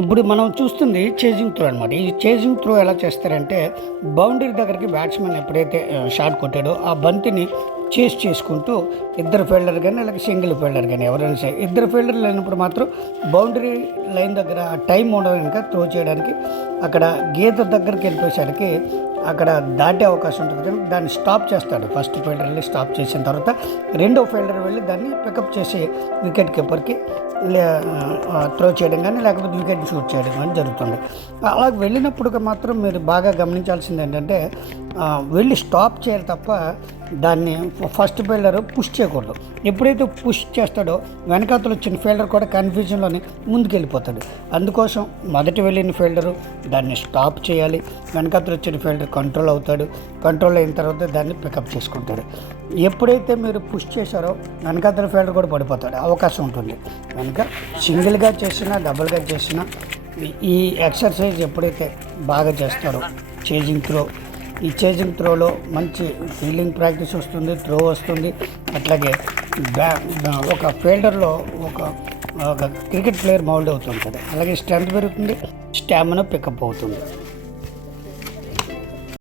ఇప్పుడు మనం చూస్తుంది చేజింగ్ త్రో అనమాట. ఈ చేజింగ్ త్రో ఎలా చేస్తారంటే బౌండరీ దగ్గరికి బ్యాట్స్మెన్ ఎప్పుడైతే షాట్ కొట్టాడో ఆ బంతిని చేస్ చేసుకుంటూ ఇద్దరు ఫీల్డర్ కానీ అలాగే సింగిల్ ఫీల్డర్ కానీ ఎవరైనా సరే ఇద్దరు ఫీల్డర్ లేనప్పుడు మాత్రం బౌండరీ లైన్ దగ్గర టైం ఉండదు కనుక త్రో చేయడానికి అక్కడ గీత దగ్గరికి వెళ్ళిపోయేసరికి అక్కడ దాటే అవకాశం ఉంటుంది కానీ దాన్ని స్టాప్ చేస్తాడు. ఫస్ట్ ఫీల్డర్ వెళ్ళి స్టాప్ చేసిన తర్వాత రెండో ఫీల్డర్ వెళ్ళి దాన్ని పికప్ చేసి వికెట్ కీపర్కి త్రో చేయడం కానీ లేకపోతే వికెట్ షూట్ చేయడం కానీ జరుగుతుంది. అలా వెళ్ళినప్పుడు మాత్రం మీరు బాగా గమనించాల్సింది ఏంటంటే వెళ్ళి స్టాప్ చేయాలి తప్ప దాన్ని ఫస్ట్ ఫీల్డర్ పుష్ చేయకూడదు. ఎప్పుడైతే పుష్ చేస్తాడో వెనకాతలు వచ్చిన ఫీల్డర్ కూడా కన్ఫ్యూజన్లోని ముందుకు వెళ్ళిపోతాడు. అందుకోసం మొదటి వెళ్ళిన ఫీల్డరు దాన్ని స్టాప్ చేయాలి. వెనకాతలు వచ్చిన ఫీల్డర్ కంట్రోల్ అవుతాడు. కంట్రోల్ అయిన తర్వాత దాన్ని పికప్ చేసుకుంటాడు. ఎప్పుడైతే మీరు పుష్ చేశారో వెనకాతల ఫీల్డర్ కూడా పడిపోతాడు, అవకాశం ఉంటుంది. కనుక సింగిల్గా చేసినా డబుల్గా చేసినా ఈ ఎక్సర్సైజ్ ఎప్పుడైతే బాగా చేస్తారో చేజింగ్ త్రో, ఈ చేజింగ్ త్రోలో మంచి ఫీల్డింగ్ ప్రాక్టీస్ వస్తుంది, త్రో వస్తుంది. అట్లాగే ఒక ఫీల్డర్లో ఒక క్రికెట్ ప్లేయర్ మౌల్డ్ అవుతుంటుంది. అలాగే స్ట్రెంత్ పెరుగుతుంది, స్టామినా పికప్ అవుతుంది.